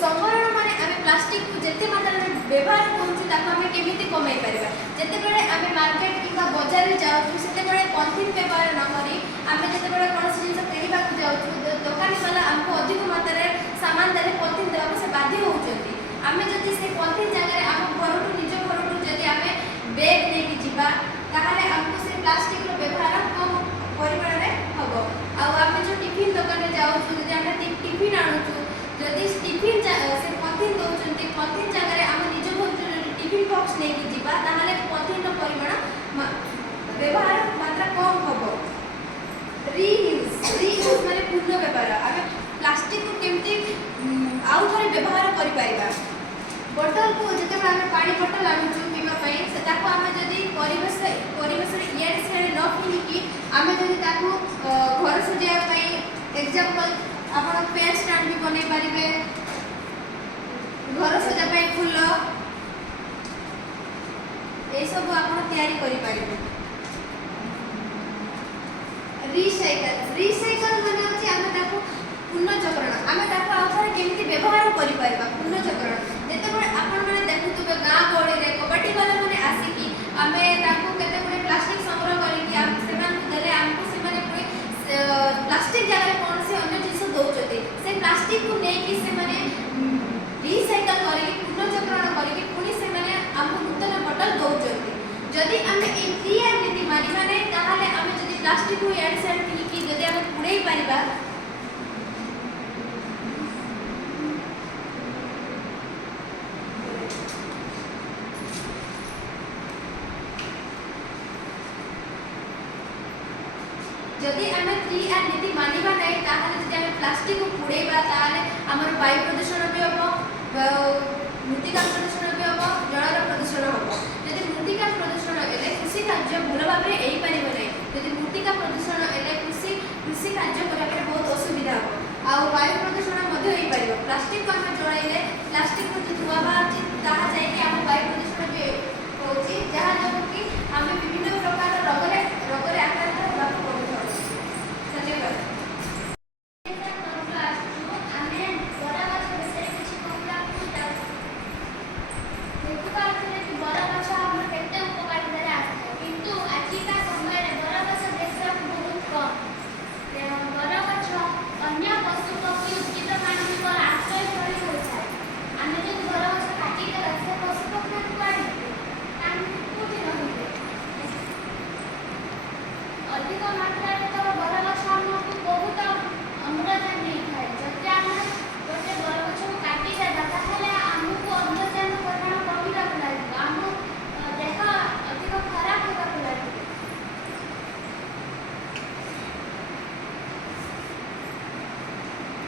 संवरण माने आमे प्लास्टिक को जेते मात्रा में व्यवहार करूछु ताको आमे केमिति कमाई परिबा जेते बेले आमे मार्केट किबा बाजार रे जाउछु सेते बेले पॉलिथीन व्यवहार न करी आमे जेते बेले कोनोसी जिंस किनिबा को जाउछु दुकानी वाला हमको अधिक मात्रा रे सामान देले पॉलिथीन देबा से बाध्य होउचंती आमे जति से पॉलिथीन जगह रे हम घरटू निज घरटू जति आमे बैग नेकी जिबा ताहाले हमको से प्लास्टिक रो व्यवहार कम परिमाण रे हबो आ आमे जो टिफिन दुकान रे जाउछु जति आमे टिफिन आणुछु जदि टिफिन से पॉलिथीन दउचंती पॉलिथीन जगह रे हम निज घरटू टिफिन बॉक्स नेकी जिबा ताहाले पॉलिथीन रो परिमाण व्यवहार मात्रा कम हबो रीयूज माने पुनः व्यवहार आमे प्लास्टिक को केमती आउ थरे व्यवहार करि पाइबा बोतल को जते आमे पानी बोतल आनुछु पीबा पई से ताको आमे जदी परिवेश रे इयाडे सियाडे न फिनिकी आमे जदी ताको घर सजाया पई एग्जांपल आपण पेन स्टैंड भी बनै पारिबे घर सजा पई फूल ए सब आपण तयारी करि पारिबे रिसाइकल माने अछि आमे ताको पुनर्चक्रण आमे ताको आउथरे केमिति व्यवहार करि पारिबा पुनर्चक्रण जेते बळे आपण माने देखुतबे गां गळी रे कबाटी वाला माने आसी कि आमे ताको केते बळे प्लास्टिक संग्रह करि कि हम सेमान देले हमको से माने कोई प्लास्टिक जगह कोन से अन्य जिंस दउचते से प्लास्टिक को नै कि से माने रिसाइकल करि पुनर्चक्रण करि कि पुनी से माने हमको नूतन बोतल दउचते जदि आमे ए क्रिया नीति मानि माने ताहाले आमे जदि प्लास्टिक को याड साइड कि जदि आमे पुड़ेई पारिबा जदि आमे 3R नीति मानिबा नै ताहाले जदि आमे प्लास्टिक को पुड़ेबा ताहाले हमर वायु प्रदूषण भी होबो मृत्तिका प्रदूषण भी होबो जलर प्रदूषण होबो जदि मृत्तिका प्रदूषण एले कृषि कार्य भूल भाव रे एई परिबो नै जदि मृत्तिका प्रदूषण एले कृषि कार्य करा पे बहुत असुविधा हो आ वायु प्रदूषण मध्ये एई परिबो प्लास्टिक को हम जळाइले प्लास्टिक को धुआ बाची ताहा जाय कि हम वायु प्रदूषण भी होची जहा जो कि हमें विभिन्न प्रकार रोगरे आक्रांत होबा को पड़ो धन्यवाद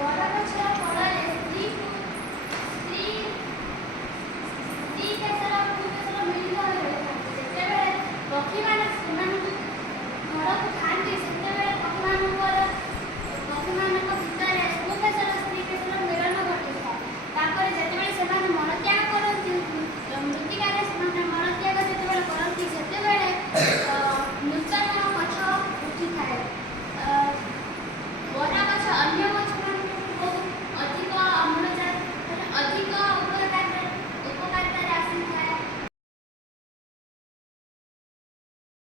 बड़ा